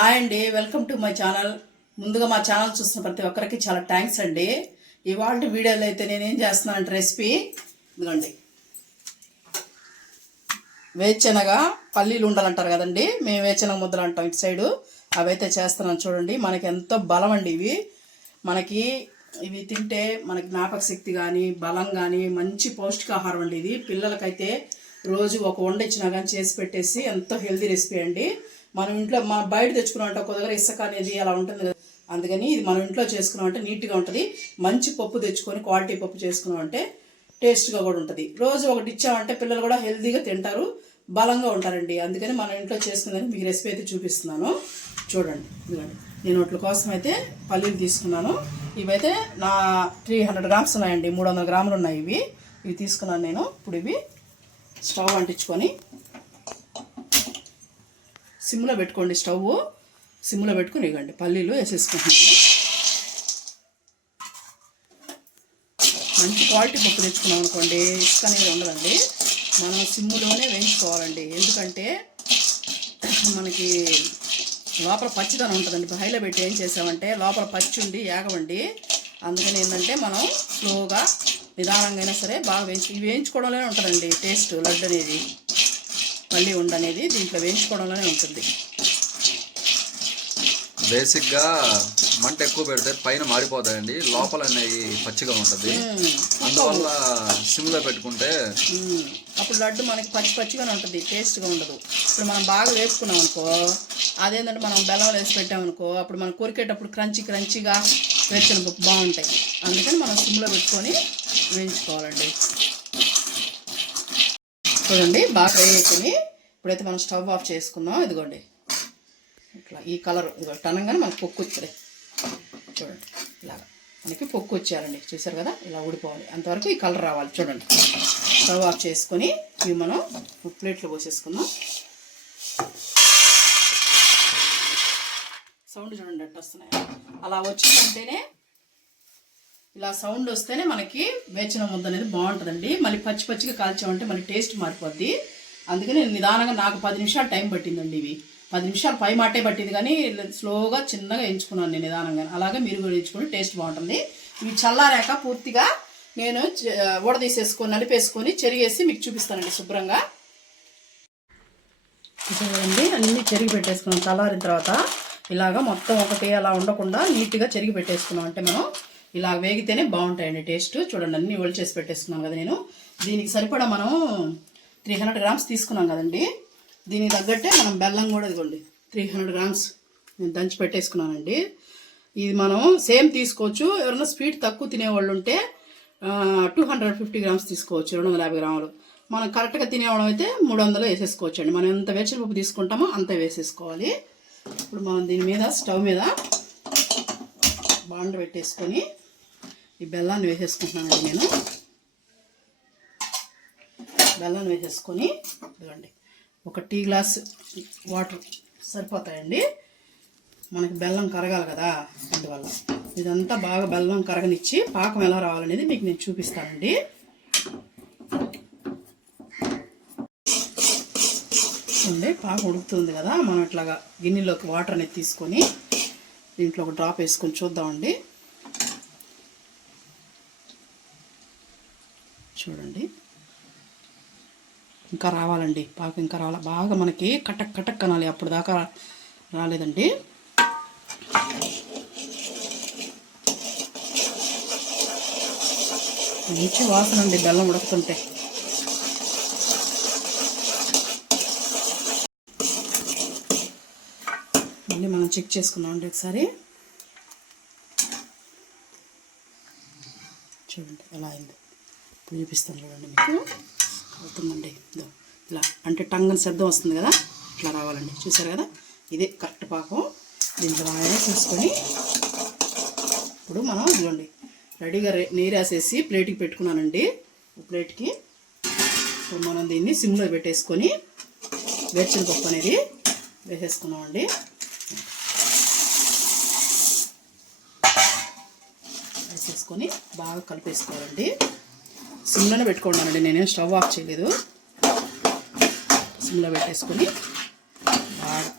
Hi అండి, welcome to my channel. ముందుగా మా ఛానల్ చూస్తున్న ప్రతి ఒక్కరికి చాలా థ్యాంక్స్ అండి. ఇవాళ వీడియోలో అయితే నేనేం చేస్తున్నానంటే రెసిపీ ఇదిగోండి, వేరుశనగ పల్లీలు ఉండాలంటారు కదండి, మేము వేరుశనగ ముద్దలు అంటాం ఇటు సైడు. అవైతే చేస్తున్నాను చూడండి. మనకి ఎంతో బలం అండి ఇవి. మనకి ఇవి తింటే మనకి జ్ఞాపక శక్తి కానీ బలం కానీ మంచి పౌష్టికాహారం అండి ఇది. పిల్లలకైతే రోజు ఒక వంట ఇచ్చినా కానీ చేసి పెట్టేసి ఎంతో హెల్తీ రెసిపీ అండి. మనం ఇంట్లో మనం బయట తెచ్చుకున్నామంటే ఒక దగ్గర ఇసుక అనేది అలా ఉంటుంది కదా, అందుకని ఇది మనం ఇంట్లో చేసుకున్నామంటే నీట్గా ఉంటుంది. మంచి పప్పు తెచ్చుకొని క్వాలిటీ పప్పు చేసుకున్నామంటే టేస్ట్గా కూడా ఉంటుంది. రోజు ఒకటి ఇచ్చామంటే పిల్లలు కూడా హెల్తీగా తింటారు, బలంగా ఉంటారండి. అందుకని మనం ఇంట్లో చేసుకుందని మీకు రెసిపీ అయితే చూపిస్తున్నాను చూడండి. ఇదిగోండి, నేను వాటి కోసం అయితే పల్లీలు తీసుకున్నాను. ఇవైతే నా 300 గ్రామ్స్ ఉన్నాయండి, 300 గ్రాములు ఉన్నాయి ఇవి తీసుకున్నాను నేను. ఇప్పుడు ఇవి స్టవ్ అంటించుకొని సిమ్లో పెట్టుకోండి. స్టవ్ సిమ్లో పెట్టుకుని ఇవ్వండి, పల్లీలు వేసేసుకుంటున్నాను. మంచి క్వాలిటీ పప్పు తెచ్చుకున్నాం అనుకోండి, ఇసుక అనేది ఉండదండి. మనం సిమ్లోనే వేయించుకోవాలండి. ఎందుకంటే మనకి లోపల పచ్చిదనం ఉంటుందండి. హైలో పెట్టి ఏం చేసామంటే లోపల పచ్చి ఉండి ఏగవండి. అందుకని ఏంటంటే మనం స్లోగా నిదానంగా అయినా సరే బాగా వేయించుకోవడంలోనే ఉంటుందండి టేస్ట్. లడ్డు అనేది మళ్ళీ ఉండనేది దీంట్లో వేయించుకోవడంలోనే ఉంటుంది. బేసిక్గా మంట ఎక్కువ పెడితే పైన మాడిపోతాయండి, లోపల అనేవి పచ్చిగా ఉంటుంది. అందువల్ల సిమ్లో పెట్టుకుంటే అప్పుడు లడ్డు మనకి పచ్చిగానే ఉంటుంది, టేస్ట్గా ఉండదు. ఇప్పుడు మనం బాగా వేసుకున్నాం అనుకో, అదేంటంటే మనం బెల్లం వేసి పెట్టామనుకో, అప్పుడు మనం కొరికేటప్పుడు క్రంచీగా వేసిన బాగుంటాయి. అందుకని మనం సిమ్లో పెట్టుకొని వేయించుకోవాలండి. చూడండి, బాగా ఫ్రై అయిపోయి ఇప్పుడైతే మనం స్టవ్ ఆఫ్ చేసుకుందాం. ఇదిగోండి, ఇట్లా ఈ కలర్ ఇదిగోండి అనగానే మనకు పొక్కు వచ్చాయి. చూడండి, ఇలాగా మనకి పొక్కు వచ్చేయాలండి. చూసారు కదా, ఇలా ఊడిపోవాలి, అంతవరకు ఈ కలర్ రావాలి. చూడండి, స్టవ్ ఆఫ్ చేసుకొని ఇవి మనం ప్లేట్లో పోసేసుకుందాం. సౌండ్ చూడండి ఎట్లా వస్తున్నాయి. అలా వచ్చిందంటేనే, ఇలా సౌండ్ వస్తేనే మనకి వేచిన ముద్ద అనేది బాగుంటుందండి. మళ్ళీ పచ్చిగా కాల్చామంటే మళ్ళీ టేస్ట్ మారిపోద్ది. అందుకని నేను నిదానంగా, నాకు 10 నిమిషాలు టైం పట్టిందండి. ఇవి 10 నిమిషాలు పై మాటే పట్టింది, కానీ స్లోగా చిన్నగా ఎంచుకున్నాను నేను నిదానంగా. అలాగే మీరు కూడా ఎంచుకొని టేస్ట్ బాగుంటుంది. ఇవి చల్లారాక పూర్తిగా నేను ఊడదీసేసుకొని నలిపేసుకొని చెరిగేసి మీకు చూపిస్తానండి శుభ్రంగా. చూడండి, అన్నీ చెరిగి పెట్టేసుకున్నాం. చల్లారిన తర్వాత ఇలాగా మొత్తం ఒకటి అలా ఉండకుండా నీట్గా చెరిగి పెట్టేసుకున్నాం అంటే మనం ఇలా వేగితేనే బాగుంటాయండి టేస్ట్. చూడండి, అన్నీ ఒళ్ళు చేసి పెట్టేసుకున్నాం కదా నేను. దీనికి సరిపడా మనం 300 గ్రామ్స్ తీసుకున్నాం కదండి. దీనికి తగ్గట్టే మనం బెల్లం కూడా ఇదిగోండి 300 గ్రామ్స్ నేను దంచి పెట్టేసుకున్నానండి. ఇది మనం సేమ్ తీసుకోవచ్చు. ఎవరైనా స్వీట్ తక్కువ తినేవాళ్ళు ఉంటే 250 గ్రామ్స్ తీసుకోవచ్చు, 250 గ్రాములు. మనం కరెక్ట్గా తినేవాళ్ళం అయితే 300 వేసేసుకోవచ్చు అండి. మనం ఎంత వేరుశనగపప్పు తీసుకుంటామో అంత వేసేసుకోవాలి. ఇప్పుడు మనం దీని మీద స్టవ్ మీద బాండ పెట్టేసుకొని ఈ బెల్లాన్ని వేసేసుకుంటున్నానండి నేను. బెల్లాన్ని వేసేసుకొని ఇదిగోండి, ఒక టీ గ్లాస్ వాటర్ సరిపోతాయండి. మనకి బెల్లం కరగాలి కదా, అందువల్ల ఇదంతా బాగా బెల్లం కరగనిచ్చి పాకం ఎలా రావాలనేది మీకు నేను చూపిస్తానండి. చూడండి, పాకం ఉడుకుతుంది కదా, మనం ఇట్లాగా గిన్నెలోకి వాటర్ అనేది తీసుకొని దీంట్లో ఒక డ్రాప్ వేసుకొని చూద్దామండి. చూడండి, ఇంకా రావాలండి పాకం, ఇంకా రావాలి. బాగా మనకి కటక్ కనాలి, అప్పుడు దాకా రాలేదండి. మంచి వాసన అండి బెల్లం ఉడుకుతుంటే. మళ్ళీ మనం చెక్ చేసుకున్నాం అండి ఒకసారి. చూడండి ఎలా అయింది, ఇప్పుడు చూపిస్తాను చూడండి మీకు. అవుతుందండి, ఇలా అంటే టంగని శబ్దం వస్తుంది కదా, ఇట్లా రావాలండి. చూసారు కదా, ఇదే కరెక్ట్ పాకం. దీంట్లో మనం వేసేసుకొని ఇప్పుడు మనం ఇదిగోండి రెడీగా నీరు వేసేసి ప్లేట్కి పెట్టుకున్నానండి. ప్లేట్కి ఇప్పుడు మనం దీన్ని సిమ్లో పెట్టేసుకొని వేరుశనగపప్పు అనేది వేసేసుకున్నామండి. వేసేసుకొని బాగా కలిపేసుకోవాలండి. సిమ్లోనే పెట్టుకున్నానండి, నేనేం స్టవ్ ఆఫ్ చేయలేదు. సిమ్లో పెట్టేసుకొని బాగా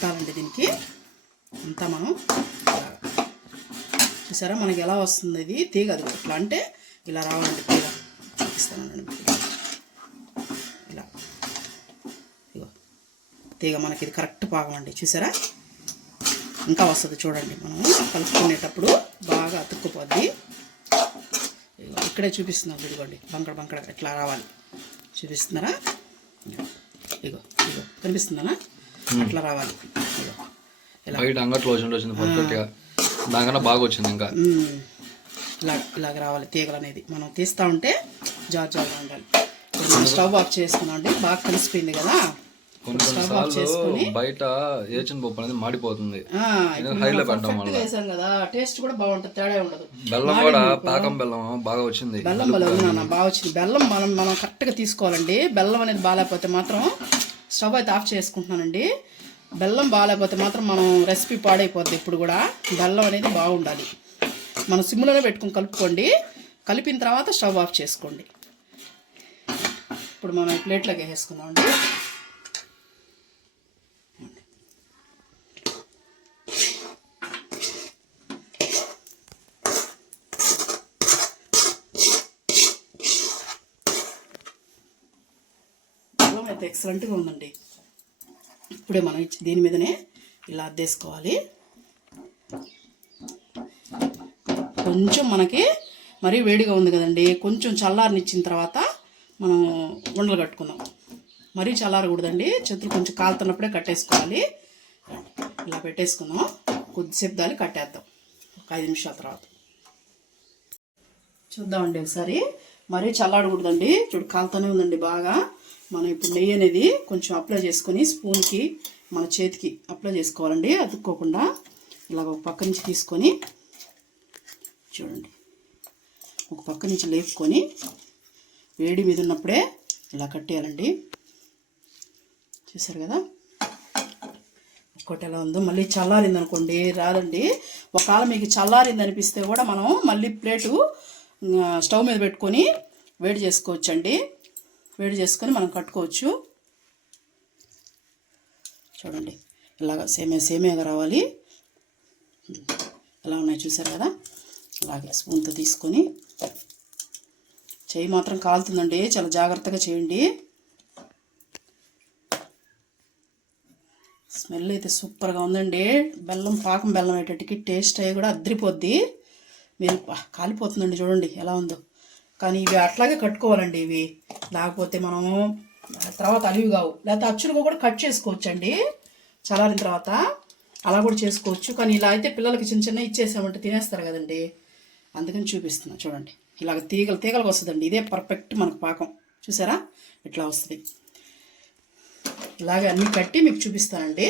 చుట్టాలండి దీనికి అంతా మనం చూసారా మనకి ఎలా వస్తుంది ఇది తీగ. అది ఇట్లా అంటే ఇలా రావాలండి తీగ. చూపిస్తానండి ఇలా ఇగో తీగ మనకి ఇది కరెక్ట్ పాకం అండి. చూసారా ఇంకా వస్తుంది చూడండి. మనం కలుపుకునేటప్పుడు బాగా అతుక్కుపోద్ది. ఇక్కడే చూపిస్తున్నాం ఇదిగోండి బంకడ బంకడ ఎట్లా రావాలి చూపిస్తున్నారా? ఇగో ఇగో కనిపిస్తుందనా? అట్లా రావాలి. ఇగో బయట అంగట్లో వచ్చింది పర్ఫెక్ట్గా, దానికన్నా బాగా వచ్చింది. ఇంకా ఇలాగ రావాలి తీగలు అనేది. మనం తీస్తూ ఉంటే జాగ్రత్తగా ఉండాలి. ఇప్పుడు మనం స్టవ్ ఆఫ్ చేసుకున్నాం అండి. బాగా కలిసిపోయింది కదా. కొన్నిసార్లు బయట ఏచిన పప్పు అనేది మాడిపోతుంది. హైలో పెట్టడం వల్ల వేసాం కదా టేస్ట్ కూడా బాగుంటుంది, తేడా ఉండదు. బెల్లం కూడా పాకం బెల్లం బాగా వచ్చింది. బెల్లం బాగా వచ్చింది. బెల్లం మనం కరెక్ట్గా తీసుకోవాలండి. బెల్లం అనేది బాగాలేకపోతే మాత్రం స్టవ్ అయితే ఆఫ్ చేసుకుంటున్నానండి. బెల్లం బాగాలేకపోతే మాత్రం మనం రెసిపీ పాడైపోద్ది. ఇప్పుడు కూడా బెల్లం అనేది బాగుండాలి. మనం సిమ్లోనే పెట్టుకుని కలుపుకోండి. కలిపిన తర్వాత స్టవ్ ఆఫ్ చేసుకోండి. ఇప్పుడు మనం ప్లేట్లోకి వేసేసుకుందామండి. బెల్లం అయితే ఎక్సలెంట్గా ఉందండి. ఇప్పుడే మనం దీని మీదనే ఇలా అద్దేసుకోవాలి. కొంచెం మనకి మరీ వేడిగా ఉంది కదండి, కొంచెం చల్లారనిచ్చిన తర్వాత మనం ఉండలు కట్టుకుందాం. మరీ చల్లారకూడదండి, చేతులు కొంచెం కాలుతున్నప్పుడే కట్టేసుకోవాలి. ఇలా పెట్టేసుకుందాం. కొద్దిసేపు దాన్ని కట్టేద్దాం. ఒక 5 నిమిషాల తర్వాత చూద్దామండి ఒకసారి. మరీ చల్లారకూడదండి. చూడు కాలుతూనే ఉందండి బాగా. మనం ఇప్పుడు నెయ్యి అనేది కొంచెం అప్లై చేసుకొని స్పూన్కి మన చేతికి అప్లై చేసుకోవాలండి, అతుక్కోకుండా. ఇలాగ ఒక పక్క నుంచి తీసుకొని చూడండి, ఒక పక్క నుంచి లేపుకొని వేడి మీద ఉన్నప్పుడే ఇలా కట్టేయాలండి. చూసారు కదా ఒక్కటి ఎలా ఉందో. మళ్ళీ చల్లారింది అనుకోండి రాదండి. ఒకవేళ మీకు చల్లారింది అనిపిస్తే కూడా మనం మళ్ళీ ప్లేటు స్టవ్ మీద పెట్టుకొని వేడి చేసుకోవచ్చండి. వేడి చేసుకొని మనం కట్టుకోవచ్చు. చూడండి ఇలాగ సేమేగా రావాలి. ఎలా ఉన్నాయి చూసారు కదా. అలాగే స్పూన్తో తీసుకొని, చెయ్యి మాత్రం కాలుతుందండి, చాలా జాగ్రత్తగా చేయండి. స్మెల్ అయితే సూపర్గా ఉందండి. పాకం బెల్లం అయ్యేటట్టుకి టేస్ట్ అయ్యి కూడా అద్రిపోద్ది. మీరు కాలిపోతుందండి చూడండి ఎలా ఉందో. కానీ ఇవి అట్లాగే కట్టుకోవాలండి. ఇవి లేకపోతే మనము తర్వాత అలివి కావు. లేకపోతే అచ్చులుగా కూడా కట్ చేసుకోవచ్చండి చల్లారిన తర్వాత, అలా కూడా చేసుకోవచ్చు. కానీ ఇలా అయితే పిల్లలకి చిన్న చిన్న ఇచ్చేసామంటే తినేస్తారు కదండి, అందుకని చూపిస్తున్నా. చూడండి ఇలాగ తీగలకు వస్తుందండి. ఇదే పర్ఫెక్ట్ మనకు పాకం. చూసారా ఇట్లా వస్తుంది. ఇలాగే అన్నీ కట్టి మీకు చూపిస్తానండి.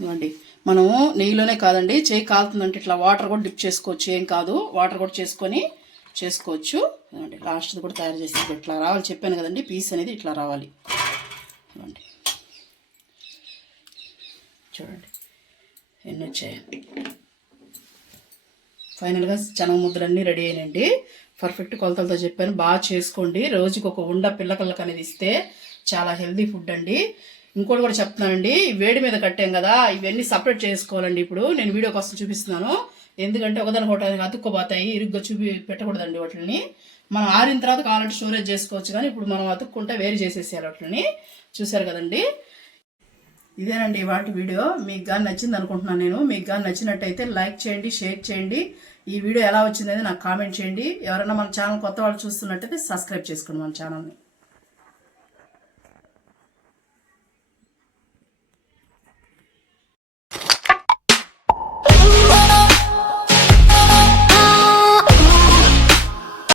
ఇవ్వండి మనం నెయ్యిలోనే కాదండి, చేయి కాలుతుందంటే ఇట్లా వాటర్ కూడా డిప్ చేసుకోవచ్చు. ఏం కాదు, వాటర్ కూడా చేసుకోవచ్చు. ఇవ్వండి లాస్ట్ది కూడా తయారు చేసి ఇట్లా రావాలి. చెప్పాను కదండి పీస్ అనేది ఇట్లా రావాలి. ఇవ్వండి చూడండి ఎన్ని వచ్చాయి. ఫైనల్గా శనగ ముద్దలన్నీ రెడీ అయినండి. పర్ఫెక్ట్ కొలతలతో చెప్పాను. బాగా చేసుకోండి. రోజుకి ఒక ఉండ పిల్లకళ్ళకి అనేది ఇస్తే చాలా హెల్దీ ఫుడ్ అండి. ఇంకోటి కూడా చెప్తున్నానండి, వేడి మీద కట్టాం కదా, ఇవన్నీ సపరేట్ చేసుకోవాలండి. ఇప్పుడు నేను వీడియో కోసం చూపిస్తున్నాను, ఎందుకంటే ఒకదాని ఒకటి అతుక్కోపోతాయి. ఇరుగ్గా పెట్టకూడదండి వాటిని. మనం ఆరిన తర్వాత కావాలంటే స్టోరేజ్ చేసుకోవచ్చు, కానీ ఇప్పుడు మనం అతుక్కుంటే వేరు చేసేసేయాలి వాటిని. చూసారు కదండి. ఇదేనండి వాటి వీడియో. మీకు కానీ నచ్చింది అనుకుంటున్నాను నేను. మీకు కానీ నచ్చినట్టయితే లైక్ చేయండి, షేర్ చేయండి. ఈ వీడియో ఎలా వచ్చిందని నాకు కామెంట్ చేయండి. ఎవరైనా మన ఛానల్ కొత్త వాళ్ళు చూస్తున్నట్టయితే సబ్స్క్రైబ్ చేసుకోండి మన ఛానల్ని.